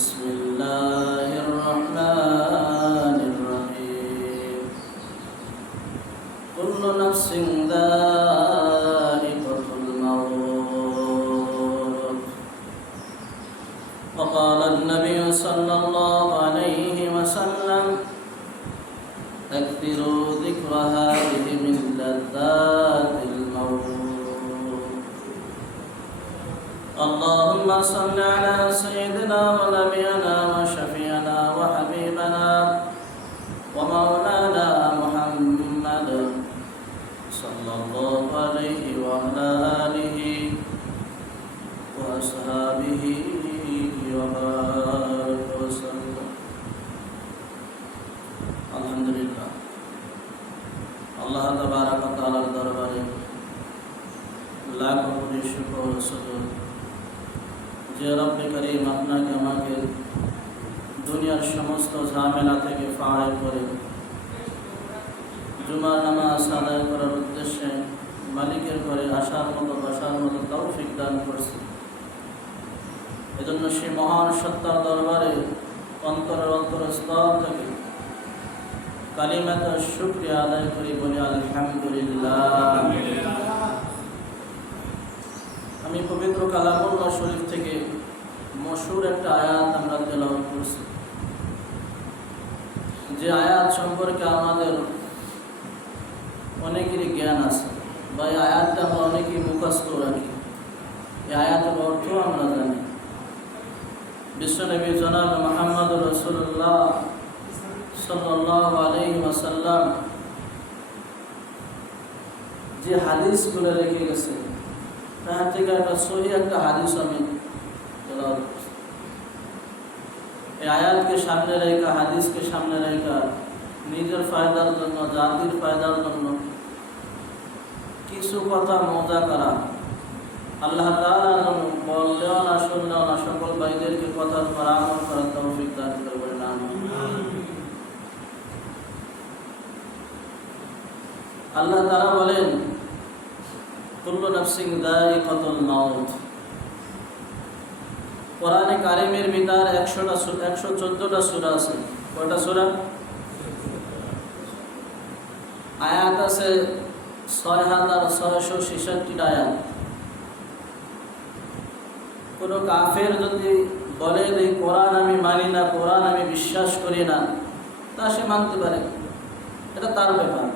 بسم الله الرحمن الرحيم كل نفس ذائقة الموت وقال النبي صلى الله عليه وسلم أكثروا ذكر هذه من لذات الموت اللهم صل على سيدنا ونبينا وشفيعنا وحبيبنا ومولانا محمد صلى الله عليه وعلى آله وأصحابه وبارك وسلم الحمد لله الله تبارك وتعالى দরবারে লাখ কোটি শুকর ও সুজুদ যে রব্বে করিম আপনাকে আমাকে দুনিয়ার সমস্ত ঝামেলা থেকে ফারেক করে জুমার নামাজ আদায় করার উদ্দেশ্যে মালিকের ঘরে আসার মতো বসার মতো তৌফিক দান করছে। এজন্য সেই মহান সত্তার দরবারে অন্তরের অন্তরস্থল থেকে কালিমাতুশ শুকরিয়া আদায় করি, বলি আলহামদুলিল্লাহ। আমি পবিত্র কালামুল্লাহ শরীফ থেকে মশহুর একটা আয়াত আমরা তেলাওয়াত করছি, যে আয়াত সম্পর্কে আমাদের অনেকেরই জ্ঞান আছে বা এই আয়াতটা আমরা অনেকেই মুখস্থ রাখি। এই আয়াতের অর্থ আমরা জানি। বিশ্বনবী জনাব মুহাম্মদুর রাসূলুল্লাহ সাল্লাল্লাহু আলাইহি ওয়াসাল্লাম যে হাদিসগুলো রেখে গেছে তার থেকে একটা সহিহ একটা হাদিস আমি তেলাওয়াত করছি। এই আয়াতকে সামনে রেখা, হাদিসকে সামনে রেখা নিজের ফায়দার জন্য, জাতির ফায়দার জন্য কিছু কথা মজা করা, আল্লাহ তাআলা বললেও না শুনলেও না সকল ভাইদেরকে কথার পর আমল করার তৌফিক দান করবেন। আল্লাহ তাআলা বলেন কুল্লু নাফসিন যায়িকাতুল মাউত। কোরআনে কারিমের ভিতর 114টা সূরা আছে। কয়টা সূরা? আয়াত আছে 6666টা আয়াত। কোনো কাফের যদি বলে যে কোরআন আমি মানি না, কোরআন আমি বিশ্বাস করি না, তা সে মানতে পারে, এটা তার ব্যাপার।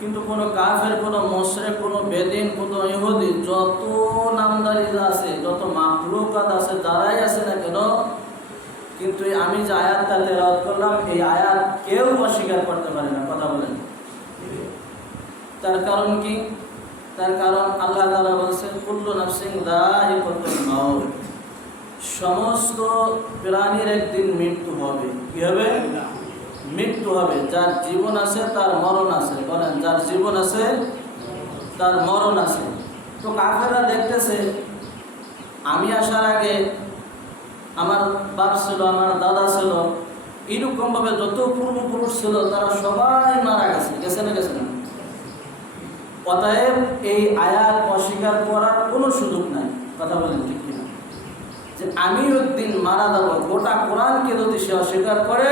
কিন্তু কোনো কাফের, কোনো মুশরিক, কোনো বেদিন, কোনো ইহুদি, যত নামদারি আছে, যত মাখলুকাত আছে, যারাই আছে না কেন, কিন্তু আমি যে আয়াতটা তেলাওয়াত করলাম এই আয়াত কেউ অস্বীকার করতে পারে না। কথা বলেন। তার কারণ কি? তার কারণ আল্লাহ তাআলা বলেছেন কুল্লু নাফসিন যায়িকাতুল মাউত। সমস্ত প্রাণীর একদিন মৃত্যু হবে। কি হবে? মৃত্যু হবে। যার জীবন আছে তার মরণ আছে। বলেন, যার জীবন আছে তার মরণ আছে। তো কাফেররা দেখতেছে আমি আসার আগে আমার বাপ ছিল, আমার দাদা ছিল, এরকম ভাবে যত পূর্বপুরুষ ছিল তারা সবাই মারা গেছে। গেছে না? গেছে না? অতএব এই আয়াত অস্বীকার করার কোনো সুযোগ নাই। কথা বলেন ঠিক কিনা? যে আমি একদিন মারা যাব, গোটা কোরআনকে যদি সে অস্বীকার করে,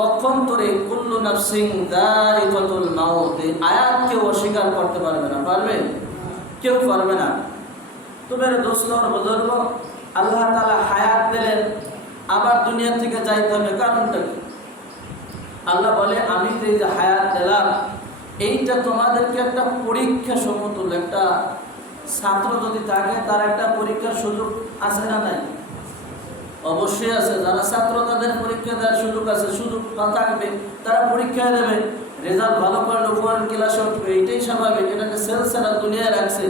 পক্ষান্তরে কুল্লু নাফসিন যায়িকাতুল মাউত আয়াত কেউ অস্বীকার করতে পারবে না। পারবে? কেউ পারবে না। তো মেরে দোস্ত আর বুজুর্গ, আল্লাহ তাআলা হায়াত দিলেন, আবার দুনিয়া থেকে যাইতে হবে। কারণটা কি? আল্লাহ বলে আমি যে হায়াত দিলাম এইটা তোমাদেরকে একটা পরীক্ষা সমতুল। একটা ছাত্র যদি থাকে তার একটা পরীক্ষার সুযোগ আছে না নাই? অবশ্যই আছে। যারা ছাত্র তাদের পরীক্ষা দেওয়ার সুযোগ আছে, সুযোগ থাকবে, তারা পরীক্ষা দেবে। রেজাল্ট ভালো করলে উপরের ক্লাসে উঠবে, এটাই স্বাভাবিক। এটাকে সেলসেরা দুনিয়ায় রাখছে।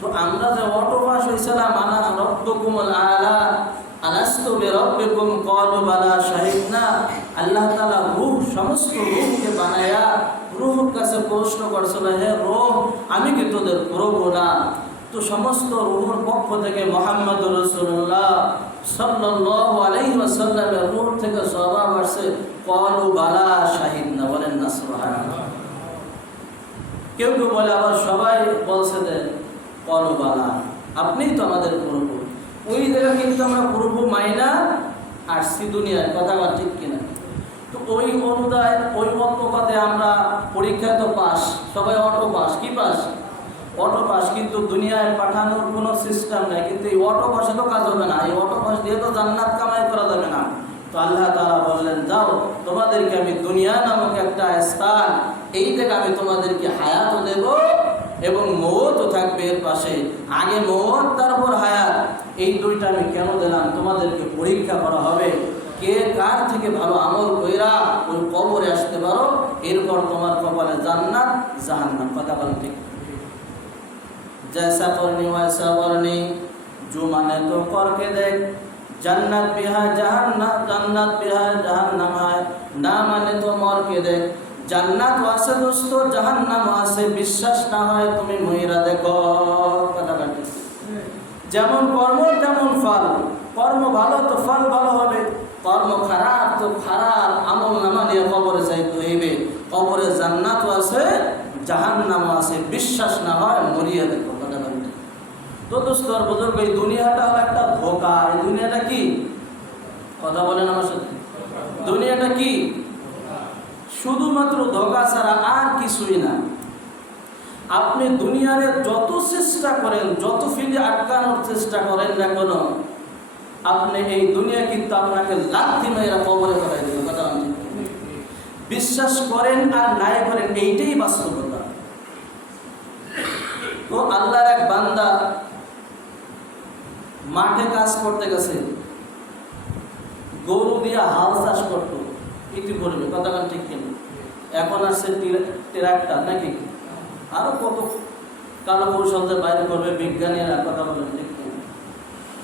তো আমরা যে অটো পাস হয়েছিলাম, আনা রব্বুকুমুল আলা আলাস্তু বিরাব্বিকুম ক্বালু বালা শাহিদনা, আল্লাহ তাআলা রূহ, সমস্ত রূহকে বানায়া রূহের কাছে প্রশ্ন করছিল, হে রূহ আমি কি তোদের প্রভু না? তো সমস্ত রূহের পক্ষ থেকে মুহাম্মদুর রাসূলুল্লাহ সাল্লাল্লাহু আলাইহি ওয়াসাল্লামের রূহ থেকে জবাব আসছে ক্বালু বালা শাহিদনা। বলেন না সুবহানাল্লাহ। কেউ কেউ বলে আবার সবাই বলছে যে ক্বালু বালা, আপনিই তো আমাদের প্রভু। ওই জায়গা কিন্তু আমরা প্রভু মাইনা আসছি দুনিয়ায়, কথা বল ঠিক কিনা? তো ওই অনুদায় ওই অল্পপাতে আমরা পরীক্ষায় তো পাস, সবাই অটো পাস, কি পাস? Auto pass. কিন্তু দুনিয়ায় পাঠানোর কোনো সিস্টেম নেই। কিন্তু এই অটো পাসে তো কাজ হবে না, এই অটো পাস দিয়ে তো জান্নাত কামাই করা যাবে না। তো আল্লাহ তাআলা বললেন, যাও তোমাদেরকে আমি দুনিয়া নামক একটা স্থান, এই থেকে আমি তোমাদেরকে হায়াতও দেব এবং মওতও থাকবে এর পাশে। আগে মওত তারপর হায়াত, এই দুইটা আমি কেন দিলাম? তোমাদেরকে পরীক্ষা করা হবে কে কার থেকে ভালো আমল কইরা ওই কবরে আসতে পারো, এরপর তোমার কপালে জান্নাত জাহান্নাম। কথা বলেন ঠিক? जैसा करनी वैसा वरनी, जो माने तो करके देख, जन्नत भी है जहन्नम, जन्नत भी है जहन्नम है, ना माने तो मर के देख। জান্নাত আছে দোস্ত, জাহান্নাম আছে, বিশ্বাস না হয় তুমি মহিরা দেখো। কথা বলতে যেমন কর্ম তেমন ফল, কর্ম ভালো তো ফল ভালো হবে, কর্ম খারাপ তো খারাপ আমল নামা নিয়ে কবরে যাইতে হইবে। কবরে জান্নাত আছে জাহান্নাম আছে, বিশ্বাস না হয় মরিয়া দেখো। কথা বলতে তো দোস্ত আর বুজুর্গ, এই দুনিয়াটা হলো একটা ধোঁকা। এই দুনিয়াটা কি? কথা বলেন আমার সাথে, দুনিয়াটা কি? শুধুমাত্র ধোঁকা ছাড়া আর কিছুই না। আপনি দুনিয়ারে যত চেষ্টা করেন, যত ফিল্ডে আটকানোর চেষ্টা করেন না কেন, আপনি এই দুনিয়া কিন্তু আপনাকে লাথি মেয়েরা কবরে করাই দেবে। কথা বলেন, বিশ্বাস করেন আর নাই করেন, এইটাই বাস্তবতা। তো আল্লাহর এক বান্দা মাঠে কাজ করতে গেছে, গরু দিয়ে হাল চাষ করতো ইতিপূর্বে। কথা বলেন ঠিক কিনা? এখন আসছে ট্রাক্টর নাকি, আরো কত কালো কৌশলদের বাইরে করবে বিজ্ঞানীরা। কথা বলেন ঠিক কিনা?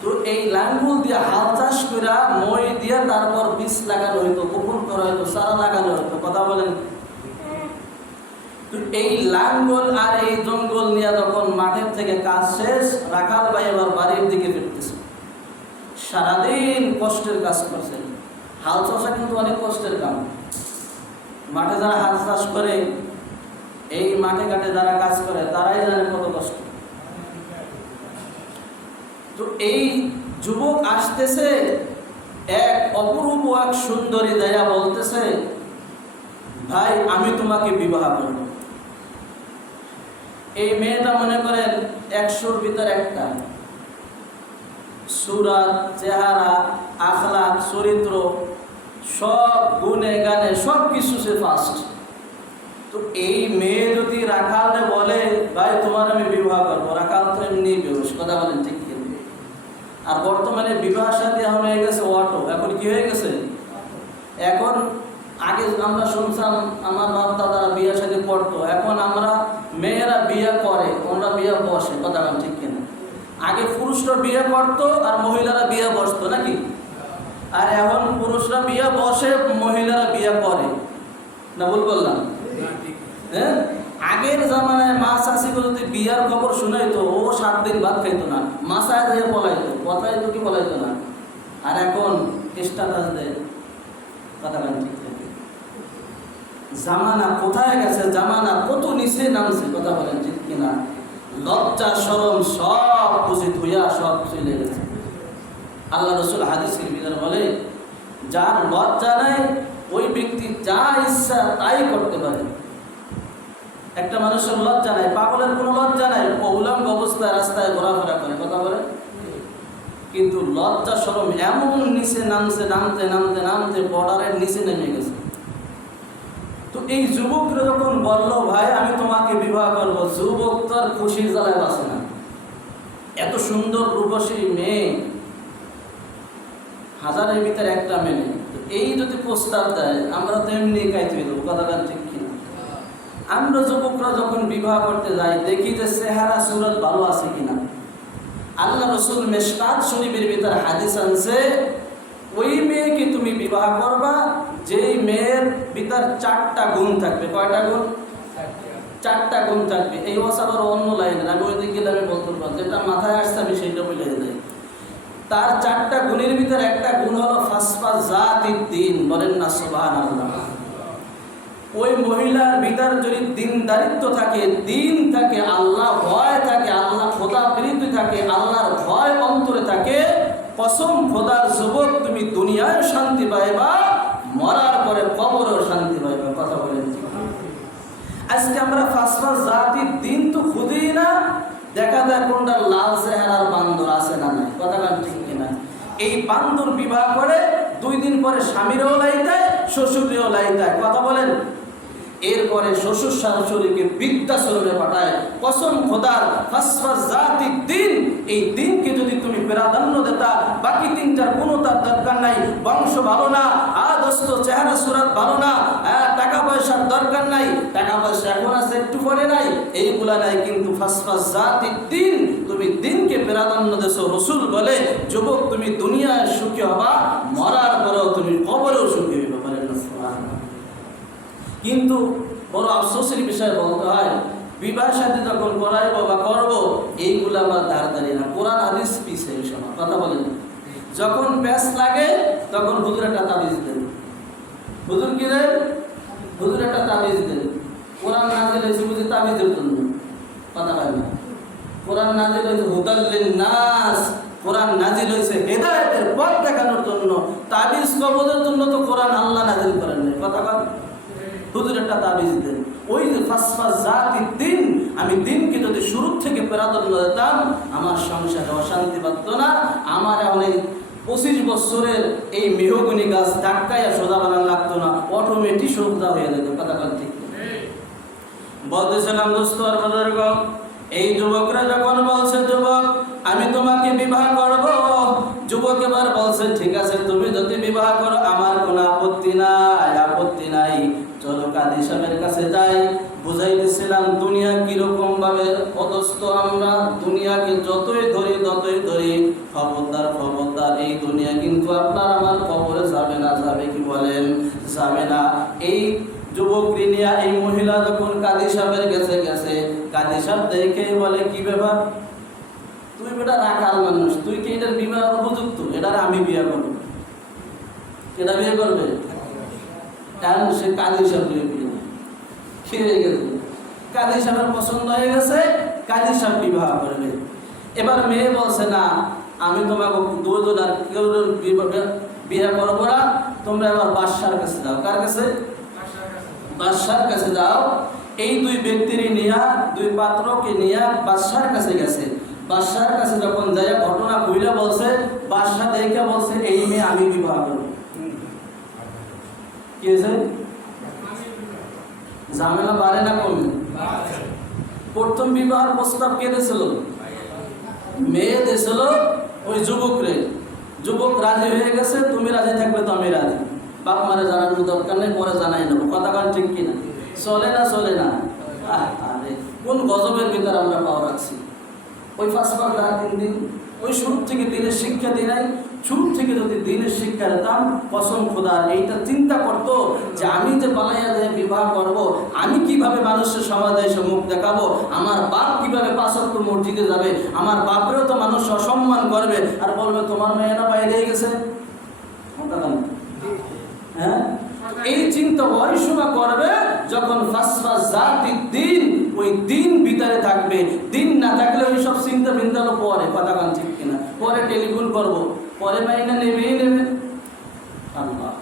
তো এই লাঙ্গল দিয়ে হাল চাষ করে মই দিয়ে তারপর বীজ লাগানো হইতো, বপন করা হইতো, চারা লাগানো হইতো। কথা বলেন। তো এই লাঙ্গল আর এই জঙ্গল নিয়ে যখন মাঠের থেকে কাজ শেষ, রাখাল ভাই এবার বাড়ির দিকে ফিরতেছে। সারাদিন কষ্টের কাজ করছে। হাল চাষা কিন্তু অনেক কষ্টের কাম। মাঠে যারা হাল চাষ করে, এই মাঠে ঘাটে যারা কাজ করে, তারাই জানে কত কষ্ট। তো এই যুবক আসতেছে, এক অপরূপ এক সুন্দরী দয়া বলতেছে, ভাই আমি তোমাকে বিবাহ করব। এই মেয়েটা মনে করেন 100-র ভিতর একটা, সুরাত, চেহারা, আখলাক, চরিত্র, সব গুণে গানে সব কিছু সে ফার্স্ট। তো এই মেয়ে যদি রাখালে বলে, ভাই তোমার আমি বিবাহ করবো, রাখাল তো এমনি বেহুশ। কথা বলেন ঠিক কিনা? আর বর্তমানে বিবাহ সাথে এখন হয়ে গেছে অটো। এখন কি হয়ে গেছে? এখন আগে আমরা শুনতাম আমার বাপ দাদারা বিয়ে সাথে করতো, এখন আমরা মেয়েরা বিয়ে করে, ওনারা বিয়ে বসে। কথা বলেন ঠিক কিনা? আগে পুরুষরা বিয়ে করতো আর মহিলারা বিয়ে বসতো নাকি? আর এখন পুরুষরা বিয়ে বসে, মহিলারা বিয়ে করে। না ভুল বললাম? হ্যাঁ, আগের জামানায় মা চাষিকে যদি বিয়ার খবর শুনাইতো, ও 7 দিন ভাত খাইতো না, মাসায় দিয়ে পলাইতো, পলাইতো কি পলাইতো না। আর এখন স্ট্যাটাস দেয়। কথা বলেন ঠিক থাকে? জামানা কোথায় গেছে, জামানা কত নিচে নামছে। কথা বলেন ঠিক কিনা? লজ্জা শরম সব বুঝি ধুইয়া সব চলে গেছে। আল্লাহ রসুল হাদিসের ভিতরে বলে, যার লজ্জা নাই ওই ব্যক্তি যা ইচ্ছা তাই করতে পারে। একটা মানুষের লজ্জা নাই, পাগলের কোনো লজ্জা নাই, উলঙ্গ অবস্থায় রাস্তায় ঘোরাফেরা করে। কথা বলে। কিন্তু লজ্জা শরম এমন নিচে নামছে, নামতে নামতে নামতে বর্ডারের নিচে নেমে গেছে। তো এই যুবকরা যখন বলল, ভাই আমি তোমাকে বিবাহ করব, যুবক তো আর খুশির জ্বালায় বাসে না। এত সুন্দর রূপসী মেয়ে, হাজারের ভিতরে একটা মেয়ে, এই যদি প্রস্তাব দেয়, আমরা তো এমনি গাইতে দেবো। কথা বলেন ঠিক কিনা? আমরা যুবকরা যখন বিবাহ করতে যাই, দেখি যে চেহারা সুরত ভালো আছে কিনা। আল্লাহ রসুল মিশকাত শরীফের ভিতরে হাদিস আনছে, ওই মেয়েকে তুমি বিবাহ করবা যেই মেয়ের ভিতর 4টা গুণ থাকবে। কয়টা গুণ? 4টা গুণ থাকবে। এই আবার অন্য লাইনের, আমি ওই দিকে গেলে আমি বলতে পারবো, যেটা মাথায় আসছে আমি সেইটা বলে যাই। তার 4টা গুণের ভিতরে একটা গুণ হলো ফাসফা জাতিদ দ্বীন। বলেন না সুবহানাল্লাহ। ওই মহিলার ভিতর যদি দিনদারিত্ব থাকে, দিন থাকে, আল্লাহ ভয় থাকে, আল্লাহ খোদা প্রীতি থাকে, আল্লাহর ভয় অন্তরে থাকে, কসম খোদার যুবক, তুমি দুনিয়ায় শান্তি পাইবা, মরার পরে কবরেও শান্তি পাইবা। কথা বলেন। আজকে আমরা ফাঁসফাস জাতির দিন তো খুঁজি না, দেখা যায় কোনটা লাল চেহারার বান্দর আছে না নাই। কথা বলেন ঠিক কিনা? এই বান্দর বিবাহ করে 2 দিন পরে স্বামীরও লাই দেয়, শ্বশুরেও লাই দেয়। কথা বলেন। এরপরে শ্বশুর শাশুড়িকে বৃদ্ধাশ্রমে পাঠায়। কসম খোদার ফাঁসফাস জাতির দিন, এই দিনকে যদি তুমি প্রাধান্য দেতা, বাকি দিনটার কোনো তার দরকার নাই। বংশ ভালো না, আদস্ত চেহারা সুরাত ভালো না, টাকা পয়সার দরকার নাই, টাকা পয়সা এখন আছে একটু পরে নাই, এইগুলা নাই। কিন্তু ফাঁসফাস জাতির দিন, তুমি দিনকে প্রাধান্য দেছো। রসুল বলে, যুবক তুমি দুনিয়ায় সুখী হবা, মরার পরেও তুমি কবরেও সুখী হইবা। কিন্তু বড় আফসোসের বিষয় বলতে হয়, বিবাহ সাথে যখন করাইব বা করবো, এইগুলো আমরা তাড়াতাড়ি না, কোরআন হাদিস পিছে এই সময়। কথা বলেন। যখন প্যাস লাগে তখন হুজুর একটা তাবিজ দেন। হুজুর কি দেন? হুজুর একটা তাবিজ দেন। কোরআন নাজিল হয়েছে বুঝি তাবিজের জন্য? কথা বলেন না। কোরআন নাজিল হয়েছে হুদাল নাস, কোরআন নাজিল হয়েছে হেদায়েতের পথ দেখানোর জন্য। তাবিজ কবজের জন্য তো কোরআন আল্লাহ নাজিল করেন নাই। কথা বলেন। হুজুর একটা তাবিজ দেন। ওই যে ফাঁসফাস জাতির দিন, আমি দিনকে যদি শুরু থেকে প্রাধান্য দিতাম, আমার সংসারে অশান্তি বাঁধত না। আমার অনেক 25 বছরের এই মেহগনি গাছ ধাক্কাইয়া সোজা বানান লাগতো না, অটোমেটিক সোজা হয়ে যেত। কথা বলেন ঠিক? বলতেছিলাম দোস্ত আর বুজুর্গ, এই যুবকরা যখন বলছে যুবক আমি তোমাকে বিবাহ করব, যুবক এবার বলছে ঠিক আছে তুমি যদি বিবাহ করো আমার কোনো আপত্তি নাই, আপত্তি নাই। চলো কাজী সাহেবের কাছে যাই। বুঝাইতেছিলাম দুনিয়া কিরকম ভাবে অদস্ত আমরা, দুনিয়াকে যতই ধরি, খবরদার খবরদার, এই দুনিয়া কিন্তু আপনার আমার কবরে যাবে না। যাবে কি বলেন? যাবে না। এই যুবক রিনিয়া এই মহিলা যখন কাজী সাহেবের কাছে গেছে, কাজী সাহেব দেখে বলে কি ব্যাপার, তুই বেটা রাখাল মানুষ, তুই কি এটার বিবাহ উপযুক্ত? এটার আমি বিয়ে করবো। এটা বিয়ে করবে? কারণ সে কাজী সাহেবের বিয়ে হয়ে গেছে, কাজী সাহেবের পছন্দ হয়ে গেছে, কাজী সাহেব বিবাহ করবে। এবার মেয়ে বলছে না আমি তোমাকে দুজন আর কেউ বিয়ে করবো না, তোমরা এবার বাদশার কাছে যাও। কার কাছে? বাদশার কাছে যাও। এই 2 ব্যক্তিরই নিয়া, 2 পাত্রকে নিয়া বাদশার কাছে গেছে। বাদশার কাছে যখন যায় ঘটনা কইলা বলছে, বাদশা দেখে বলছে এই মেয়ে আমি বিবাহ করব। কি হয়েছে? ঝামেলা বাড়ে না কমে? প্রথম বিবাহের প্রস্তাব কে দিয়েছিল? মেয়ে দিয়েছিল ওই যুবকরে। যুবক রাজি হয়ে গেছে, তুমি রাজি থাকলে তো আমি রাজি। বাপ মারে জানানোর দরকার নেই, পরে জানাই নেবো। কথা কান ঠিক কিনা? চলে না? চলে না? আরে কোন গজবের ভিতরে আমরা পাওয়া রাখছি। ওই ফাঁসফাস জাতির দিন, ওই শুরু থেকে দিনের শিক্ষা দিয়ে নাই। শুরু থেকে যদি দিনের শিক্ষা দিতাম, কসম খোদার এইটা চিন্তা করতো যে আমি যে পালাইয়া যায় বিবাহ করব, আমি কিভাবে মানুষের সমাজে এসে মুখ দেখাবো, আমার বাপ কিভাবে 5 ওয়াক্ত মসজিদে যাবে, আমার বাপরেও তো মানুষ অসম্মান করবে আর বলবে তোমার মেয়েরা বাইরে গেছে। হ্যাঁ, এই চিন্তা ওই সময় করবে যখন ফাঁসফাস জাতির দিন, ওই দিন ভিতরে থাকবে। দিন না থাকলে ওই সব চিন্তা ভিন্তালো পরে। কথা কান ঠিক কিনা? পরে টেলিফোন করবো, পরে মাইনা নেবেই নেবে। আল্লাহ।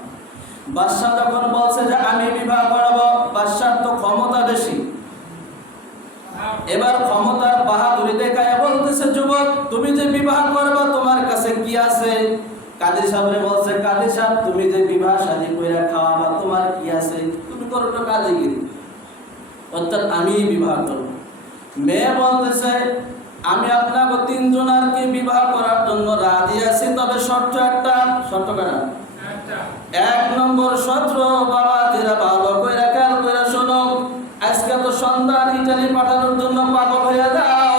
বাদশা যখন বলছে যে আমি বিবাহ করাবো, বাদশার তো ক্ষমতা বেশি। এবার ক্ষমতার বাহাদুরি দেখায় বলতেছে যুবক তুমি যে বিবাহ করবা তোমার কাছে কি আছে? কাজী সাহেবরে বলছে কাজী সাহেব তুমি যে বিবাহ শাদী কইরা খাওয়াবা তোমার কি আছে? তুমি করো তো কাজীগিরি, অর্থাৎ আমি বিবাহ করব। মেয়ে বলতেছে আমি আপনাকে 3 জনারকে বিবাহ করার জন্য রাজি আছি, তবে শর্ত একটা। শর্ত কাটা? 1 নম্বর শর্ত, বাবা যেটা ভালো কইরা খেয়াল কইরা শোনো, আজকে তো সন্তান ইটালি পাঠানোর জন্য পাগল হয়ে যাও।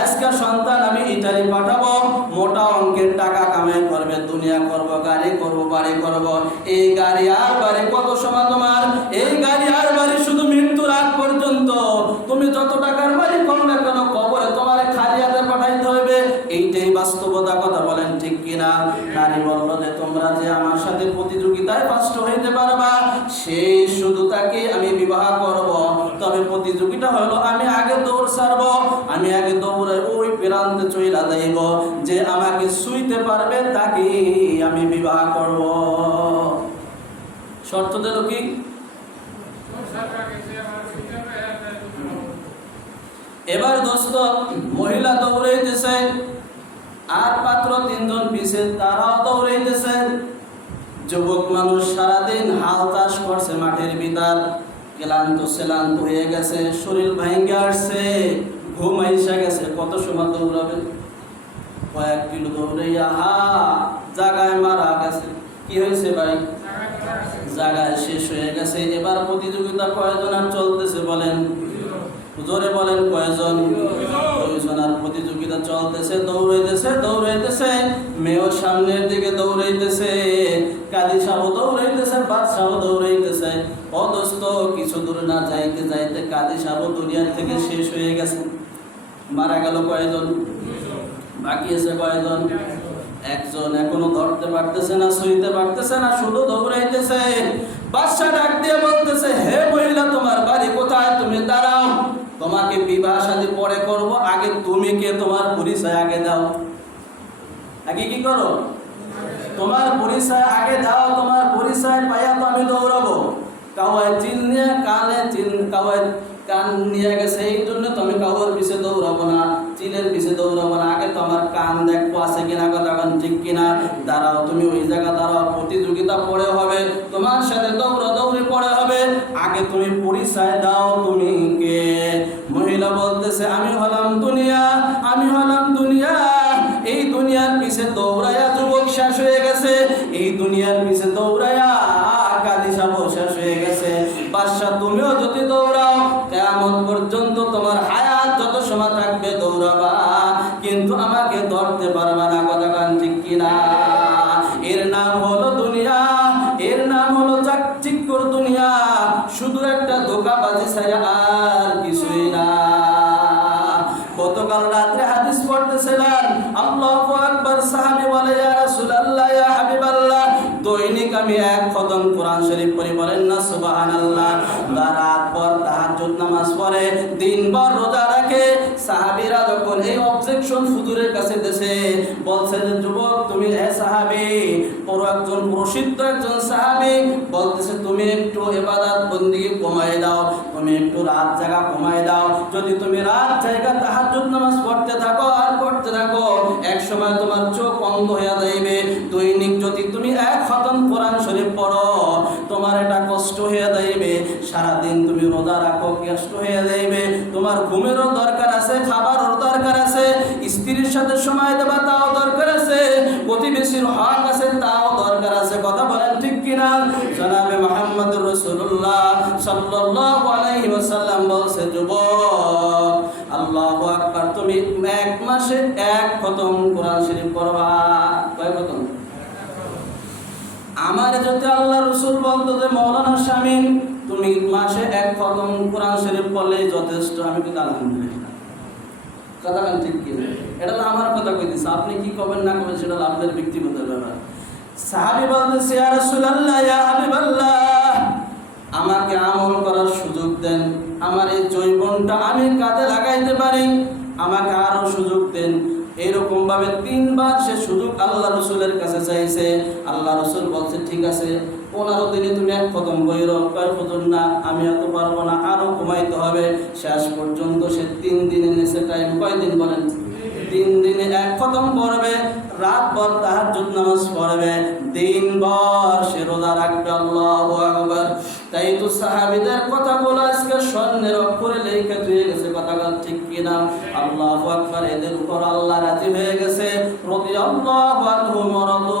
আজকে সন্তান আমি ইটালি পাঠাবো, মোটা অঙ্কের টাকা কামাই করবে, দুনিয়া করব, গাড়ি করব, বাড়ি করব। এই গাড়ি আর বাড়ি কত সময় তোমার? এই গাড়ি আর বাড়ি শুধু মৃত্যুর আগ পর্যন্ত। তুমি যত টাকার বাড়ি করো না কেন, কবরে তোমার খালি হাতে পাঠাইতে হবে। এইটাই বাস্তবতা। কথা বলেন ঠিক কিনা? নারী বলল যে তোমরা যে আমার সাথে প্রতিযোগিতায় ফার্স্ট হইতে পারবা, সেই শুধু তাকে আমি বিবাহ করব। তবে প্রতিযোগিতা হলো আমি আগে দৌড় ছাড়বো, আমি আগে দৌড়ে ওই প্রান্তে চলে বইলা যাইব যে আমাকে ছুঁইতে পারবে তাকে আমি বিবাহ করব। শর্ত দিল কি? এবার দোস্ত মহিলা দৌড়াইতেছে আর পাত্র তিনজন পিছে তারাও দৌড়াইতেছে। যুবক মানুষ সারাদিন হাল চাষ করছে মাঠের ভিতর, ক্লান্ত শ্লান্ত হয়ে গেছে, শরীর ভেঙে আসছে, ঘুম আইসা গেছে। কত সময় দৌড়াবে? কয়েক কিলো দৌড়াইয়া জায়গায় মারা গেছে। কি হয়েছে ভাই? জায়গায় শেষ হয়ে গেছে। এবার প্রতিযোগিতা কয়জন আর চলতেছে বলেন? জোরে বলেন কয়জন? 2 জন আর প্রতিযোগিতা চলতেছে, দৌড়াইতেছে। মেয়েও সামনের দিকে দৌড়াইতেছে, কাজী সাহেব দৌড়াইতেছে, বাদশাহ দৌড়াইতেছে। অদস্ত কিছু দূর না যাইতে যাইতে কাজী সাহেব দুনিয়ার থেকে শেষ হয়ে গেছে। মারা গেল কয়জন? বাকি আছে কয়জন? একজন। এখনো ধরতে পারতেছে না, সইতে পারতেছে না, শুধু দৌড়াইতেছে। বাদশা ডাক দিয়ে বলতেছে, হে মহিলা, তোমার বাড়ি কোথায়? তুমি দাঁড়াও, তোমাকে বিবাহ শাদী পরে করব, আগে তুমি কে তোমার পরিচয় আগে দাও। আগে কি করো? তোমার পরিচয় আগে দাও। তোমার পরিচয় পাইয়া তো আমি দৌড়াবো। কাওয়াই চিন নিয়ে কানে চিন, কাওয়াই কান নিয়ে গেছে, এই জন্য তুমি কাউর পিছে দৌড়াবো না, চিলের পিছে দৌড়াবো না। আগে তো আমার কান দেখবো আছে কিনা, কথা কান ঠিক কিনা। দাঁড়াও, তুমি ওই জায়গা দাঁড়াও, প্রতিযোগিতা পরে হবে, তোমার সাথে দৌড়াদৌড়ি পরে হবে। আগে তুমি পরিচয় দাও, তুমি কে? মহিলা বলতেছে, আমি হলাম দুনিয়া, আমি হলাম দুনিয়া। এই দুনিয়ার পিছে দৌড়াইয়া যুবক শেষ হয়ে গেছে, এই দুনিয়ার পিছে দৌড়াইয়া কাজী সাহেব শেষ হয়ে গেছে। বাদশা, তুমিও যদি দৌড়াও, কিয়ামত পর্যন্ত তোমার হায়াত যত সময় থাকবে দৌড়াবা, কিন্তু আমাকে ধরতে পারবা না, কথা কান ঠিক কিনা। এর নাম হলো দুনিয়া, এর নাম হলো চাকচিক্যর দুনিয়া, শুধু একটা ধোঁকাবাজি ছাড়া আর কিছুই না। গতকাল রাত্রে হাদিস পড়তেছিলেন, আল্লাহু আকবার। সাহাবী বলে, ইয়া রাসূলুল্লাহ, ইয়া হাবিবাল্লাহ, দৈনিক আমি 1 খতম কোরআন শরীফ পড়ি, বলেন না সুবহানাল্লাহ। রাত পর তাহাজ্জুদ নামাজ পড়ে, দিনভর রোজা রাখে। সাহাবীরা যখন এই অবজেকশন হুজুরের কাছে দেশে বলছে যে, যুবক তুমি, হে সাহাবী, বড় একজন প্রসিদ্ধ একজন সাহাবী, বলতেছে তুমি একটু ইবাদত বন্দেগী কমায় দাও, তুমি একটু রাত জাগা কমায় দাও। যদি তুমি রাত জাগা তাহাজ্জুদ নামাজ পড়তে থাকো আর পড়তে থাকো, এক সময় তোমার চোখ অন্ধ হয়ে যাইবে। দৈনিক যদি তুমি 1 খতম কোরআন শরীফ পড়ো, তোমার এটা কষ্ট হয়ে যাইবে। সারাদিন তুমি রোজা রাখো, কষ্ট হয়ে যাইবে। তোমার ঘুমেরও দরকার আছে, খাবারের দরকার আছে, স্ত্রীর সাথে সময় দেবা তাও দরকার আছে, প্রতিবেশীর হক আছে তাও দরকার আছে। কথা বলেন ঠিক কিনা? জনাবে মুহাম্মদুর রাসূলুল্লাহ সাল্লাল্লাহু আলাইহি ওয়াসাল্লাম বলছে, যুবক, আল্লাহু আকবার, তুমি 1 মাসে 1 খতম কোরআন শরীফ পড়বা। কয় খতম? আমার যদি আল্লাহ রাসূল বলতো যে, মাওলানা শামীম, তুমি মাসে 1 খতম কোরআন শরীফ পড়লেই যথেষ্ট, আমি কিন্তু আলহামদুলিল্লাহ। কথা বলেন ঠিক কিনা? এটা হলো আমার কথা কইতেছে, আপনি কি করবেন না করবেন সেটা হলো আপনাদের ব্যক্তিগত ব্যাপার। সাহাবী বলতেছে, ইয়া রাসূলুল্লাহ, ইয়া হাবিবাল্লাহ, আমাকে আমল করার সুযোগ দেন, আমার এই যৌবনটা আমি কাজে লাগাইতে পারি, আমাকে আরো সুযোগ দেন। এরকম ভাবে 3 বার সে সুযোগ আল্লাহ রসুলের কাছে চাইছে। আল্লাহ রসুল বলছে, ঠিক আছে, 15 দিনে তুমি 1 খতম বইরো। হুজুর না, আমি এত পারবো না, আরো কমাইতে হবে। শেষ পর্যন্ত সে 3 দিনে নেছে টাইম। কয়দিন বলেন? 3 দিনে 1 খতম পড়বে, রাত ভর তাহাজ্জুদ নামাজ পড়বে, দিনভর সে রোজা রাখবে। আল্লাহু আকবার। তাই তো সাহাবীদের কথাগুলো আজকে স্বর্ণের অক্ষরে লেখা হয়ে গেছে। কথাটা ঠিক কিনা? আল্লাহু আকবার। এদের উপর আল্লাহ রাজি হয়ে গেছে। রাদিয়াল্লাহু আনহুম ওয়া রাদু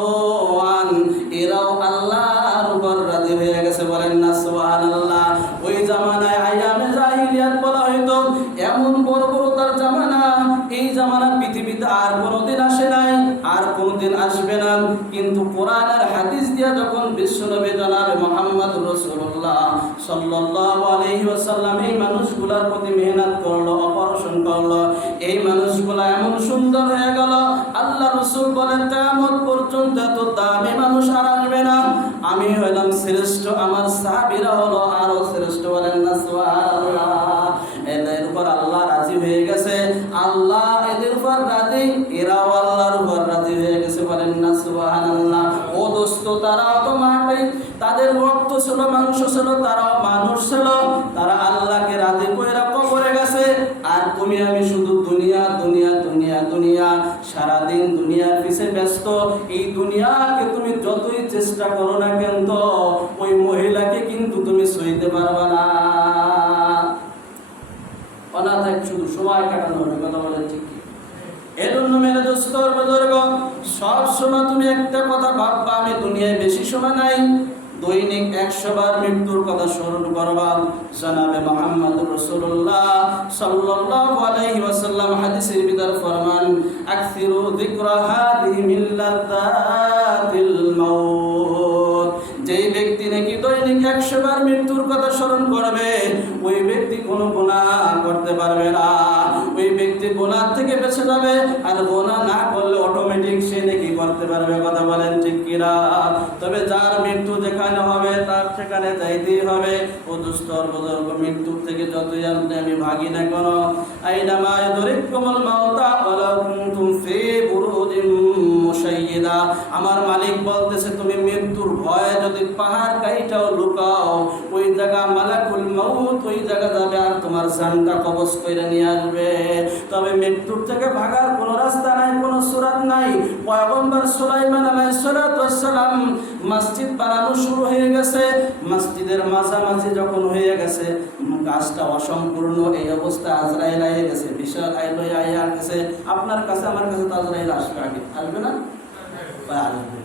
আন, এরাও আল্লাহর উপর রাজি হয়ে গেছে। বলেন না সুবহানাল্লাহ। ওই জামানায় আইয়ামে জাহিলিয়াত বলা হইতো, এমন বর্বরতার জামানা, এই জামানা পৃথিবীতে আর কোনোদিন আসে নাই, আর কোনোদিন আসবে না। কিন্তু কোরআন আর হাদিস দিয়ে যখন বিশ্বনবী জনাবে মুহাম্মদুর রাসূলুল্লাহ সাল্লাল্লাহু আলাইহি ওয়াসাল্লাম এই মানুষগুলোর প্রতি মেহনত করলো, অপারেশন করলো, এই মানুষগুলা এমন সুন্দর হয়ে গেল। আল্লাহ রাসূল বলেন, কিয়ামত পর্যন্ত এত দামি মানুষ আর আসবে না। আমি হইলাম শ্রেষ্ঠ, আমার সাহাবীরা হলো আরো শ্রেষ্ঠ। বলেন না সুবহানাল্লাহ। এদের উপর আল্লাহ রাজি হয়ে গেছে। আল্লাহ এদের উপর রাজি, বলেন না সুবহানাল্লাহ। ও দোস্ত, তারাও তো মাটি, তাদের রক্ত ছিল, মাংস ছিল, তারাও মানুষ ছিল, তারা আল্লাহকে রাজি কইরা কবরে গেছে। আর তুমি আমি শুধু দুনিয়া দুনিয়া দুনিয়া দুনিয়া, সারাদিন দুনিয়ার পিছে ব্যস্ত। এই দুনিয়াকে তুমি যতই চেষ্টা করো না কেন, তো ওই মহিলাকে কিন্তু তুমি সইতে পারবা না। অনাথ শুধু সময় কাটানো হবে, কথা বলেন ঠিক কি? এজন্য মেরে দোস্তর বুজুর্গ, সব সময় তুমি একটা কথা ভাববা, আমি দুনিয়ায় বেশি সময় নাই, দৈনিক 100 বার মৃত্যুর কথা স্মরণ করবা। জনাবে মুহাম্মদ রাসূলুল্লাহ সাল্লাল্লাহু আলাইহি ওয়াসাল্লাম হাদিসের ভিতর ফরমান, আকসিরু যিকরা হাদিহি মিন লাযাতিল মাউত। যেই ব্যক্তি নাকি দৈনিক 100 বার মৃত্যুর কথা স্মরণ করবে, ওই ব্যক্তি কোনো গুনাহ করতে পারবে না, ওই ব্যক্তি গুনাহ থেকে বেঁচে যাবে। আর গুনাহ না করলে অটোমেটিক সে নাকি করতে পারবে, কথা বলেন ঠিক কিনা? তবে যার মৃত্যু যেখানে হবে তার সেখানে যাইতেই হবে। ও দুস্তর বুজুর্গ, মৃত্যু থেকে যতই আমি ভাগি না কেন, আইনামা ইয়াদরিকুমুল মাউতা ওয়ালাউ কুনতুম ফি বুরুজিম মুশাইয়্যিদা, আমার মালিক বলতেছে তুমি মৃত্যুর ভয়ে যদি পাহাড় কাইটাও লুকাও, ওই জায়গা মালাকুল মাউত ওই জায়গা যাবে আর তোমার জানটা কবজ করে নিয়ে আসবে। তবে মৃত্যুর থেকে ভাগার কোনো রাস্তা নাই, কোনো সুরাত নাই। পয়গম্বর সুলাইমান আলাইহিস সালাতু ওয়াস সালাম মসজিদ বানানো শুরু হয়ে গেছে, মসজিদের মাঝামাঝি যখন হয়ে গেছে, কাজটা অসম্পূর্ণ, এই অবস্থা আজরাইল আইয়ে গেছে, বিশাল আইলই আইয়া গেছে। আপনার কাছে আমার কাছে তো আজরাইল আসবে, আগে আসবে না? আসবে,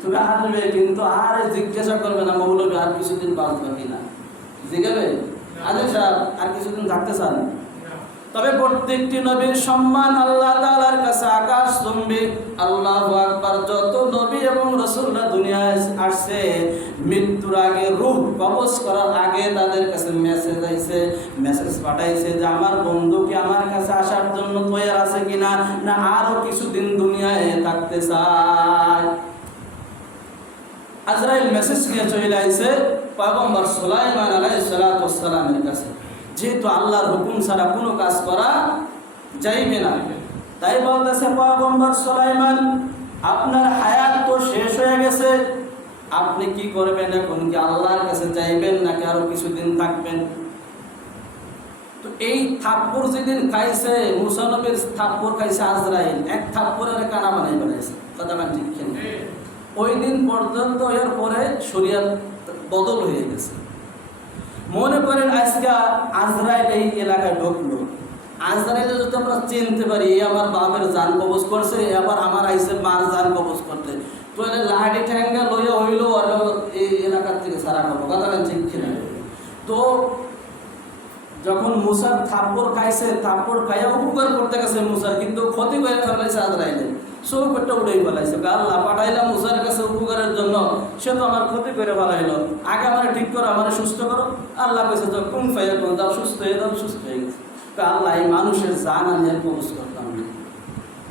তুমি আসবে, কিন্তু আর জিজ্ঞাসা করবে না মৌলবী আর কিছুদিন বাঁচবে কিনা, জিজ্ঞাসা আজ সাহেব আর কিছুদিন থাকতে চান। তবে প্রত্যেকটি নবীর সম্মান আল্লাহ তাআলার কাছে আকাশ চুম্বি। আল্লাহু আকবার। যত নবী এবং রাসূলরা দুনিয়ায় আসছে, মৃত্যুর আগে, রূহ কবজ করার আগে তাদের কাছে মেসেজ আইছে, মেসেজ পাঠাইছে যে আমার বন্ধু কি আমার কাছে আসার জন্য তৈরি আছে কিনা, না আরো কিছুদিন দুনিয়ায় থাকতে চায়। আজরাইল মেসেজ নিয়ে চলে আইছে পয়গম্বর সুলাইমান আলাইহিস সালাতু ওয়াস সালামের কাছে। যেহেতু আল্লাহর হুকুম ছাড়া কোনো কাজ করা যাইবে না, তাই বলতেছে পয়গম্বর সুলাইমান, আপনার হায়াত তো শেষ হয়ে গেছে, আপনি কি করবেন এখন? কি আল্লাহর কাছে যাইবেন নাকি আরো কিছুদিন থাকবেন? তো এই থাপ্পড় যেদিন খাইছে, মুসা নবীর থাপ্পড় খাইছে আজরাইল, এক থাপ্পড়ের কানা বানাই বানাইছে, কথা মানে ঠিক খেলে। ওই দিন পর্যন্ত এর পরে শরীয়ত বদল হয়ে গেছে। মনে করেন আজকে আজরাইল এই এলাকায় ঢুকলো, আজরাইল যদি আমরা চিনতে পারি আমার বাপের জান কবজ করছে, আবার আমার আইসে মার জান কবজ করতে, তো লাহাটি ঠ্যাঙ্গা লইয়া হইলো আর এই এলাকার থেকে সারা খাবো, কথা ঠিক কিনা? তো যখন মুসার থাপ্পড় খাইছে, থাপ্পড় খাইয়া উপকার করতে গেছে মুসার, কিন্তু ক্ষতি করে ফেলাইছে আজরাইলে, চৌকটটা উড়েই ফেলাইছে। আল্লাহ পাঠাইলাম মুসার কাছে উপকারের জন্য, সে তো আমার ক্ষতি করে ফেলাইলো, আগে আমার ঠিক করো, আমার সুস্থ করো। আল্লাহ কইছে তো কুম ফাইয়া কোন দাও, সুস্থ হয়ে দাও, সুস্থ হয়ে গেছে। আল্লাহ এই মানুষের জান আমি আর কবজ করতাম না,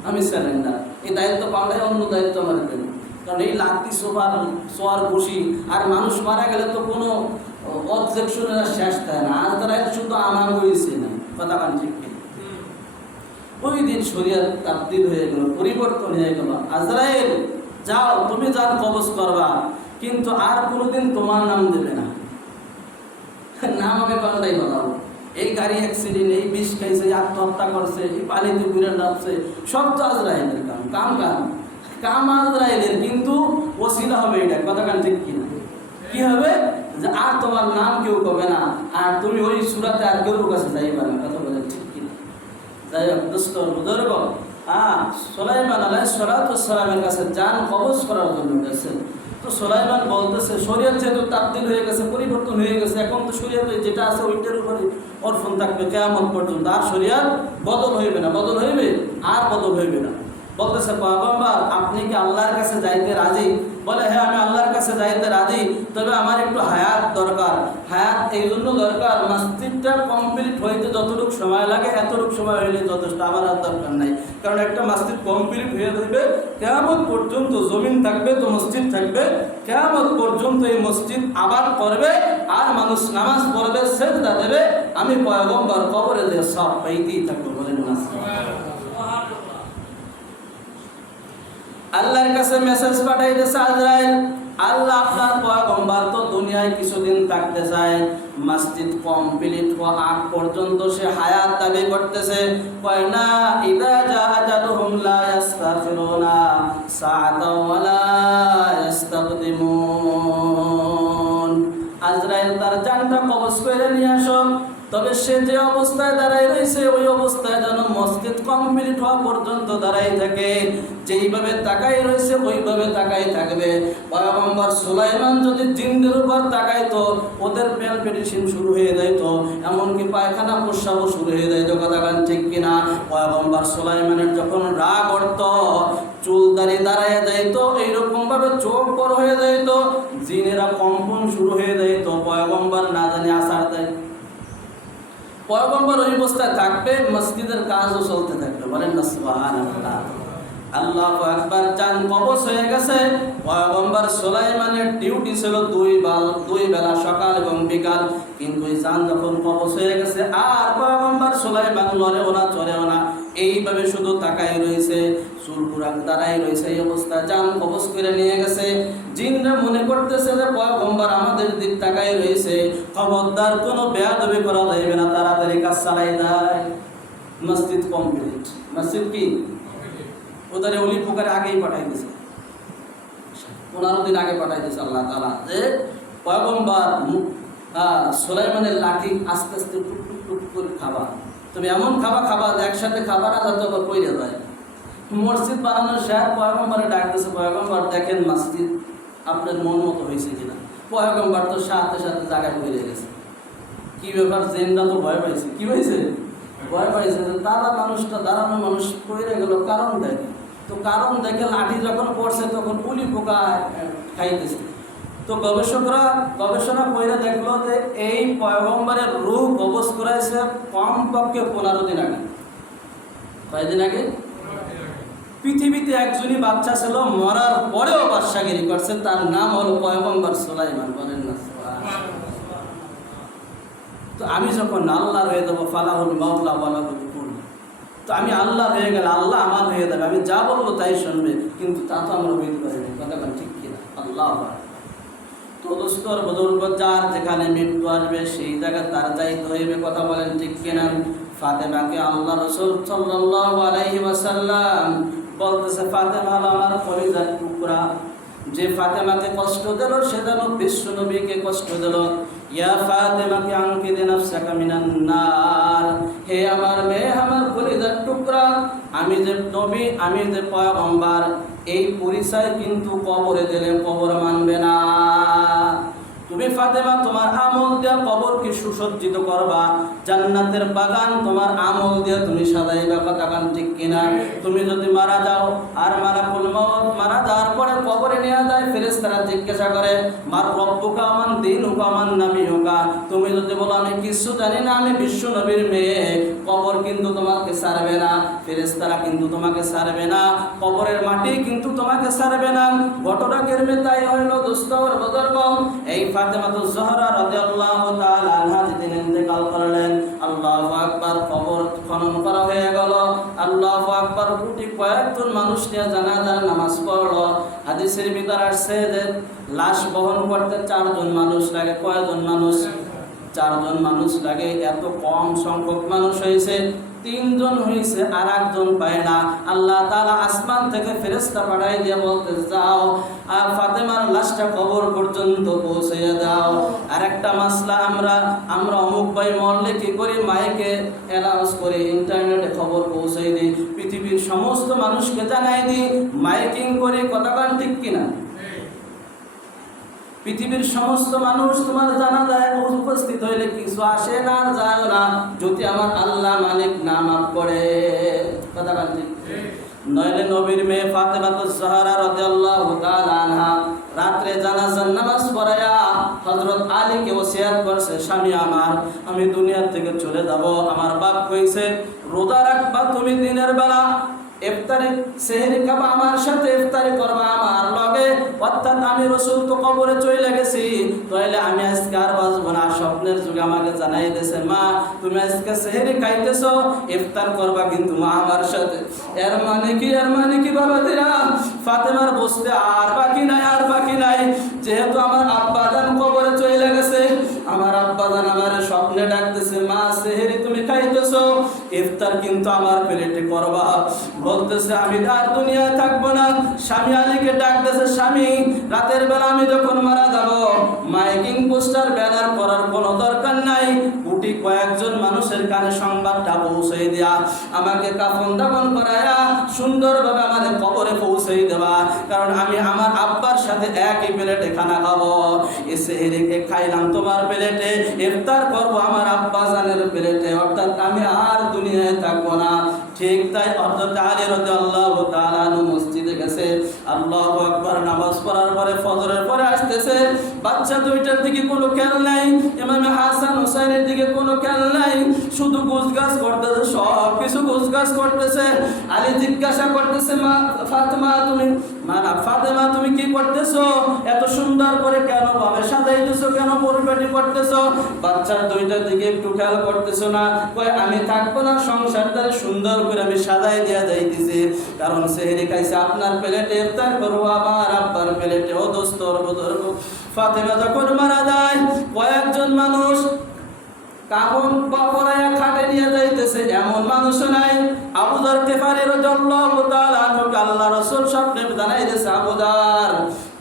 আমি স্যালেন্ডার। এই দায়িত্ব পাল্টাই অন্য দায়িত্ব আমার দেন, কারণ এই লাত্তি সোয়ার বসি আর মানুষ মারা গেলে তো কোনো অবজেকশনের শেষ থাকে না। আজরাইল শুধু আমার হয়েছে না, কথা কান ঠিক। ওই দিন শরীয়ত তাবদীল হয়ে গেল, পরিবর্তন হয়ে গেল। আজরাইল যাও, তুমি জান কবজ করবা, কিন্তু আর কোনোদিন তোমার নাম দেবে না, নাম আমি পাল্টাই বলাবো। এই গাড়ি অ্যাক্সিডেন্ট, এই বিষ খাইছে, আত্মহত্যা করছে, এই পানিতে ঘুরে নামছে, সব তো আজরাইলের কাম। কাম কাম কাম আজরাইলের, কিন্তু ওসিলা হবে এটা, কথা কান ঠিক কিনা? কি হবে যে আর তোমার নাম কেউ কবে না, আর তুমি ওই সূরাতে আর কেউ কাছে যাইবা না, কথা বলে ঠিক কিনা? যাই হোক দোস্ত বুজুর্গ, সুলাইমান আলাইহিস সালাতু ওয়াস সালামের কাছে জান কবজ করার জন্য গেছে। তো সুলাইমান বলতেছে শরীয়ত যেহেতু তাবদীল হয়ে গেছে, পরিবর্তন হয়ে গেছে, এখন তো শরীয়তে যেটা আছে ওইটার উপরে অর্পণ থাকবে কিয়ামত পর্যন্ত, আর শরীয়ত বদল হইবে না। বদল হইবে? আর বদল হইবে না। বলতেছে পয়গম্বর আপনি কি আল্লাহর কাছে যাইতে রাজি? বলে হ্যাঁ আমি আল্লাহর কাছে যাইতে রাজি, তবে আমার একটু হায়াত দরকার। হায়াত এই জন্য দরকার, মসজিদটা কমপ্লিট হইতে যতটুকু সময় লাগে এতটুকু সময় হইলে যথেষ্ট, আমার আর দরকার নাই। কারণ একটা মসজিদ কমপ্লিট হয়ে যাবে, কিয়ামত পর্যন্ত জমিন থাকবে তো মসজিদ থাকবে, কিয়ামত পর্যন্ত এই মসজিদ আবাদ করবে আর মানুষ নামাজ পড়বে, সেজদা দেবে, আমি পয়গম্বর কবরে দিয়ে সব পাইতেই থাকবো। বলেন না? আল্লাহর কাছে মেসেজ পাঠাইতেছে আজরাইল, আল্লাহ আপনার পয়গম্বর তো দুনিয়ায় কিছুদিন থাকতে চায়, মসজিদ কমপ্লিট হওয়া আগ পর্যন্ত সে হায়াত দাবি করতেছে। কয় না, ইদা জা আজালুহুম লা ইস্তাগফিরুনা সাআতাও ওয়া লা ইস্তাকদিমুন। আজরাইল তার জানটা কবজ করে নিয়ে আসো, তবে সে যে অবস্থায় দাঁড়াই রয়েছে ওই অবস্থায় যেন মসজিদ কমপ্লিট হওয়া পর্যন্ত দাঁড়াই থাকে। যেইভাবে তাকাই রয়েছে ওইভাবে তাকাই থাকবে। পয়গম্বর সুলাইমান যদি জিনদের উপর তাকাইতো ওদের প্যালপিটেশন শুরু হয়ে যেত, এমনকি পায়খানা প্রস্রাবও শুরু হয়ে যেত। কথা গান ঠিক কিনা? পয়গম্বর সুলাইমানের যখন রাগ উঠত, চুল দাঁড়িয়ে দাঁড়াইয়া যাইতো, এইরকম ভাবে চোখ বড় হয়ে যাইত, জিনেরা কম্পন শুরু হয়ে যাইত। পয়গম্বর না জানি আসার দেয়, পয়গম্বর ওই অবস্থায় থাকবে, মসজিদের কাজও চলতে থাকবে। বলেন না সুবহানাল্লাহ। আল্লাহু আকবার। চাঁদ কবজ হয়ে গেছে। পয়গম্বর সুলাইমানের ডিউটি ছিল দুই বেলা সকাল এবং বিকাল, কিন্তু এই চাঁদ যখন কবজ হয়ে গেছে আর পয়গম্বর সুলাইমান লড়েও না চড়েও না, এইভাবে শুধু তাকাই রয়েছে, চুল পুরাক দাঁড়াই রয়েছে। এই অবস্থায় চাঁদ কবজ করে নিয়ে গেছে। জিনরা মনে করতেছে যে পয়গম্বর আমাদের দিক তাকাই রয়েছে, খবরদার কোনো বেয়াদবি করা যাবে না, তাড়াতাড়ি কাজ চালাই দেয়। মসজিদ কমপ্লিট, মসজিদ কি ওদের অলি পোকারে আগেই পাঠাই দিয়েছে, 15 দিন আগে পাঠাই দিয়েছে আল্লাহ তাআলা, যে পয়গম্বর সুলাইমানের লাঠি আস্তে আস্তে টুক টুক টুক করে খাবা, তুমি এমন খাবা একসাথে খাবার না যাতে আবার পড়ে যায়। মসজিদ বানানোর শেষ, পয়গম্বরে ডাক দিয়েছে, পয়গম্বর দেখেন মসজিদ আপনার মন মতো হয়েছে কিনা। পয়গম্বর তো সাথে সাথে জায়গায় পড়ে গেছে। কি ব্যাপার, জেনরা তো ভয় পাইছে। কি হয়েছে? ভয় পাইছে যে দাদা মানুষটা দাঁড়ানো মানুষ পড়ে গেল, কারণ দেখে। তো কারণ দেখে লাঠি যখন পড়ছে তখন উলি পোকা খাইতেছে। তো গবেষণা করে দেখলো যে এই পয়গম্বরের রূহ কবজ করাইছে কমপক্ষে 15 দিন আগে। কয়দিন আগে? পৃথিবীতে একজনই বাচ্চা ছিল, মরার পরেও বাদশাগিরি করছে, তার নাম হলো পয়গম্বর সুলাইমান। বলেন না সুবহানাল্লাহ। তো আমি যখন আল্লাহর হয়ে যাবো, ফালাহুল মাওলা ওয়ালাহুল কুল, তো আমি আল্লাহ হয়ে গেলে আল্লাহ আমার হয়ে যাবে, আমি যা বলবো তাই শুনবে, কিন্তু তা তো আমরা হইতে পারি না। কথা ঠিক কিনা? আল্লাহ। তো দোস্তর বুজুর্গ, যার যেখানে মৃত্যু আসবে সেই জায়গায় তার যাইতে হইবে। কথা বলেন ঠিক কিনা? ফাতেমাকে আল্লাহ রাসূল সাল্লাল্লাহু আলাইহি ওয়াসাল্লাম বলতেছে, ফাতেমা হলো আমার কলিজার টুকরা। যে ফাতেমাকে কষ্ট দিল সে যেন বিশ্ব নবীকে কষ্ট দিল। ইয়া ফাতেমাকে আনকিদি নাফসাকা মিনান নার, হে আমার মেয়ে, আমার কলিজার টুকরা, আমি যে নবী, আমি যে পয়গম্বর, এই পরিচয় কিন্তু কবরে দিলে কবর মানবে না। তুমি ফাতেমা তোমার আমল দিয়ে কবরকে সুসজ্জিত করবা, জান্নাতের বাগান তোমার আমল দিয়ে তুমি সাজাইবা। কথা কান ঠিক কিনা? তুমি যদি মারা যাও আর মালাকুল মউত মারা যাওয়ার পরে কবরে নিয়ে যায়, ফেরেশতারা জিজ্ঞাসা করে মার রব্বুকা মান দীনুকা মান নাবিয়ুকা, তুমি যদি বলো আমি কিছু জানি না, আমি বিশ্ব নবীর মেয়ে, কবর কিন্তু তোমাকে ছাড়বে না, ফেরেশতারা কিন্তু তোমাকে ছাড়বে না, কবরের মাটি কিন্তু তোমাকে ছাড়বে না। ঘটনা কেরমে তাই হইল দোস্তর বুজুর্গ। এই ফাতেমাতুজ জোহরা রাদিয়াল্লাহু তাআলা আনহা যেদিন ইন্তেকাল করলেন, আল্লাহু আকবার, কবর খনন করা হয়ে গেল। আল্লাহু আকবার, কোটি কয়েকজন মানুষ নিয়ে জানাজার নামাজ পড়লো। হাদিসের ভিতর আসছে যে লাশ বহন করতে 4 জন মানুষ লাগে। কয়জন মানুষ? 4 জন মানুষ লাগে। এত কম সংখ্যক মানুষ হয়েছে, 3 জন হয়েছে আর 1 জন পায় না। আল্লাহ তাআলা আসমান থেকে ফেরেশতা পাঠাই দিয়ে বলতে, যাও আর ফাতেমার লাশটা কবর পর্যন্ত পৌঁছে দাও। আর একটা মাসলা, আমরা অমুক ভাই মরলে কি করি, মাইকে অ্যানাউন্স করে ইন্টারনেটে খবর পৌঁছাই দিই, পৃথিবীর সমস্ত মানুষকে জানাই দিই, মাইকিং করে। কথা বলেন ঠিক কিনা? পৃথিবীর সমস্ত মানুষ তোমার জানা যায়, উপস্থিত হইলে কিছু আসে না, যায় না, যদি আমার আল্লাহ মালিক না মাফ করে। কথা বলেন। নইলে নবীর মেয়ে ফাতেমাতুজ জোহরা রাদিয়াল্লাহু তাআলা আনহা রাত্রে জানাজার নামাজ পড়ায়া হযরত আলীকে ওসিয়াত করছে, স্বামী আমার, আমি দুনিয়া থেকে চলে যাব, আমার বাপ কইছে রোজা রাখবা তুমি দিনের বেলা, ইফতারি সেহরি খাবা আমার সাথে, ইফতারি করবা আমার লগে, অর্থাৎ আমি রাসূল তো কবরে চলে গেছি, তাহলে আমি আজকে আর বাঁচবো না। স্বপ্নের যুগে আমাকে জানাই দিয়েছে, মা তুমি আজকে সেহরি খাইতেছো, ইফতার করবা কিন্তু মা আমার সাথে। এর মানে কি বাবা দিরা, ফাতেমার বসতে আর বাকি নাই। যেহেতু আমার আব্বা জান কবরে চলে গেছে, আমার আব্বা জান আমার স্বপ্নে ডাকতেছে, মা সেহরি তুমি খাইতেছো, ইফতার কিন্তু আমার প্লেটে করবা। বলতেছে আমি আর দুনিয়ায় থাকবো না। স্বামী আলীকে ডাকতেছে, স্বামী রাতের বেলা আমি যখন মারা যাব, মাইকিং পোস্টার ব্যানার করার কোনো দরকার নাই, কোটি কয়েকজন মানুষের কানে সংবাদটা পৌঁছে দিয়া আমাকে কাফন দাফন করায়া সুন্দরভাবে আমাদের কবরে পৌঁছে দেবা, কারণ আমি আমার আব্বার সাথে একই প্লেটে খানা খাবো। এই সেহরিকে খাইলাম তোমার প্লেটে, ইফতার করবো আমার আব্বা জানের প্লেটে, অর্থাৎ আমি আর দুনিয়ায় থাকবো না। ঠিক তাই হযরত আলী রাদিয়াল্লাহু তাআলা মসজিদে গেছে, আল্লাহু আকবার নামাজ পড়ার পরে ফজরের পরে আসতেছে। বাচ্চা দুইটার দিকে কোনো খেয়াল নাই, ইমাম হাসান হুসাইনের দিকে কোনো খেয়াল নাই, শুধু গুজগাছ করতেছে, সব কিছু গুজগাছ করতেছে। আলী জিজ্ঞাসা করতেছে, মা ফাতেমা তুমি কি করতেছো? এত সুন্দর করে কেন ভাবে সাজাইতেছো, কেন পরিপাটি করতেছো? বাচ্চার দুইটার দিকে একটু খেয়াল করতেছো না? কই আমি থাকবো না, সংসারটা সুন্দর করে আমি সাজাই দিয়া যাইতেছি, কারণ সেহরি খাইছে আপনার প্লেটে, ইফতার করবো আমার আব্বার প্লেটে। ও দোস্ত বুজুর্গ, ফাতেমা যখন মারা যায়, কয়েকজন মানুষ কাফন পরায়া খাটে নিয়ে যাইতেছে, এমন মানুষ নাই। আবু যর গিফারী রাদিয়াল্লাহু তাআলা আনহুকে আল্লাহ রাসূল স্বপ্নে জানাই দিয়েছে, আবু যর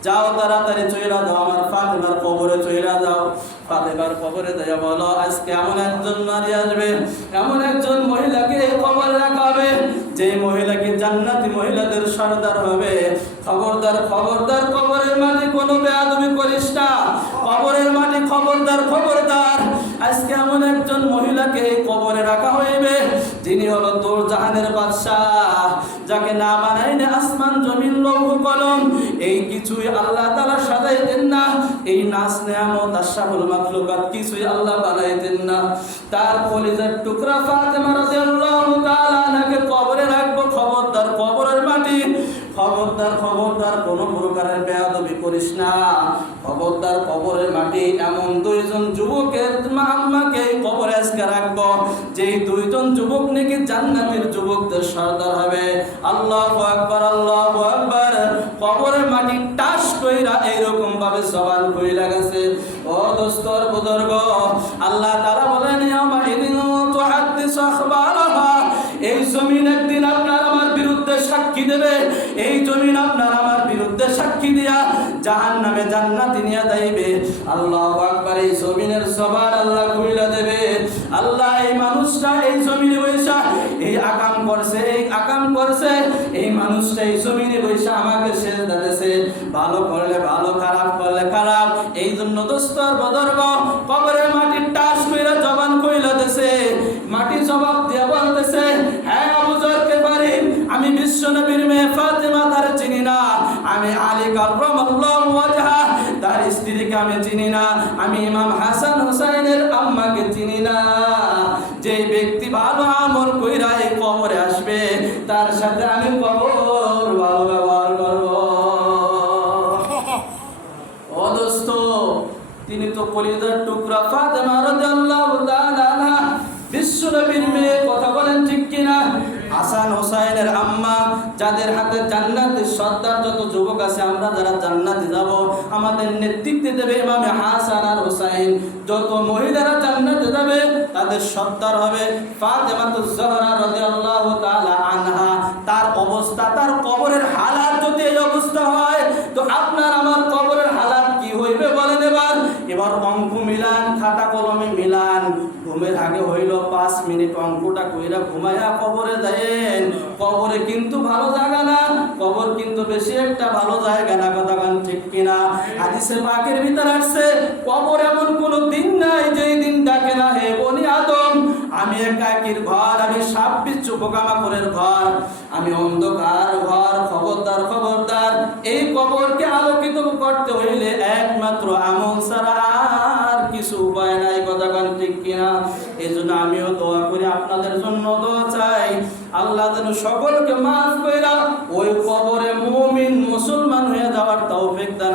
যাও তাড়াতাড়ি চইলা দাও, আমার ফাতেমার কবরে চইলা দাও। ফাতেমার কবরে দেয়া বলো, আজকে এমন একজন নারী আসবে, এমন একজন মহিলাকে কবরে রাখা হবে, যে মহিলা কি জান্নাতি মহিলাদের সর্দার হবে। খবরদার কবরের মাটি কোনো বেয়াদবি করিস না, কবরের মাটি খবরদার। আজকে এমন একজন মহিলাকে কবরে রাখা হইবে, যিনি হলো তোর জাহানের বাদশাহ, যাকে না বানাইলে আসমান জমিন লৌহ কলম এই কিছুই আল্লাহ তাআলা সাজাইতেন না, এই নাজ নেয়ামত আশরাফুল মাখলুকাত কিছুই আল্লাহ বানাইতেন না। তার কলিজার টুকরা ফাতেমা রাদিয়াল্লাহু তাআলা আনহাকে কবরে রাখবো। খবরদার কবরের মাটি, খবরদার কোন প্রকারের বেয়াদবি করিস না। খবরদার কবরের মাটি, এমন দুইজন যুবকের আম্মাকে কবরে আজকে রাখবো, যেই দুইজন যুবক নাকি জান্নাতের যুবকদের সর্দার হবে। আল্লাহু আকবার। কবরের মাটি টাস কইরা এইরকম ভাবে জবান কইরা গেছে। ও দোস্তর বুজুর্গ, আল্লাহ তাআলা বলেন, ইয়ামা ইদিন তুহাদ্দিসু আখবারাহা, এই জমিন একদিন আপনার আমার বিরুদ্ধে সাক্ষী দেবে। এই জমিন আপনার আমার বিরুদ্ধে সাক্ষী দিয়া জাহান্নামে জান্নাতি নিয়ে যাইবে। আল্লাহু আকবার। এই জমিনের জবান আল্লাহ খুইলা দেবে। আল্লাহ এই মানুষটা এই জমিনে বৈশা এই আকাম করছে, এই মানুষটা এই জমিনে বৈশা আমাকে সেজদা দিয়েছে, ভালো করলে ভালো, খারাপ করলে খারাপ। এই জন্য দোস্তর বুজুর্গ, কবরের মাটি টাস কইরা জবান কইলা দিয়েছে। মাটি জবাব দিয়া বলতেছে, হ্যাঁ আবু যর গিফারী, আমি বিশ্ব নবীর মেয়ে ফাতেমা তার চিনি না, আমি আলী কাররামাল্লাহু ওয়াজহা তার স্ত্রীকে আমি চিনি না, আমি ইমাম হাসান হুসাইনের আম্মাকে চিনি না। যে ব্যক্তি ভালো আমল কইরা এই কবরে আসবে, তার সাথে আমি কবর ভালো ব্যবহার করব। ও দোস্ত, তিনি তো কলিজার টুকরা ফাতেমা রাদিয়াল্লাহু তাআলা আনহা, বিশ্ব নবীর মেয়ে, কথা বলেন ঠিক কিনা? হাসান হুসাইনের আম্মা, যাদের হাতে জান্নাতের সর্দার যত যুবক আছে, আমরা যারা জান্নাতে যাব, আমাদের নেতৃত্বে দেবে ইমামে হাসান আর হুসাইন। যত মহিলারা জান্নাতে যাবে, তাদের সর্দার হবে ফাতেমাতুজ জহরা রাদিয়াল্লাহু তাআলা আনহা। তার অবস্থা, তার কবরের হালাত যদি এই অবস্থা হয়, তো আপনার আমার কবরের হালাত কি হইবে বলেন? এবার অঙ্ক মিলান, খাতা কলমে মিলান। ঘুমের আগে হইল 5 মিনিট অঙ্কটা কইরা ঘুমায়া কবরে যায়েন। কবরে কিন্তু ভালো জায়গা না, কবর কিন্তু বেশি একটা ভালো জায়গা না, কথা গান ঠিক কিনা? হাদিসে পাকের ভিতর আসছে, কবর এমন কোনো দিন নাই যেই দিন ডাকে না, হে বনি আদম, আমি একাকির ঘর, আমি সাপ বিচ্ছু পোকামাকড়ের ঘর, আমি অন্ধকার ঘর। খবরদার এই কবরকে আলোকিত করতে হইলে একমাত্র আমল ছাড়া আর কিছু উপায় নাই, কথা গান ঠিক কিনা? এই জন্য আমিও দোয়া করি, আপনাদের জন্য দোয়া চাই, আল্লাহ যেন সকলকে মাফ কইরা ওই কবরে মুমিন মুসলমান হয়ে যাওয়ার তৌফিক দান।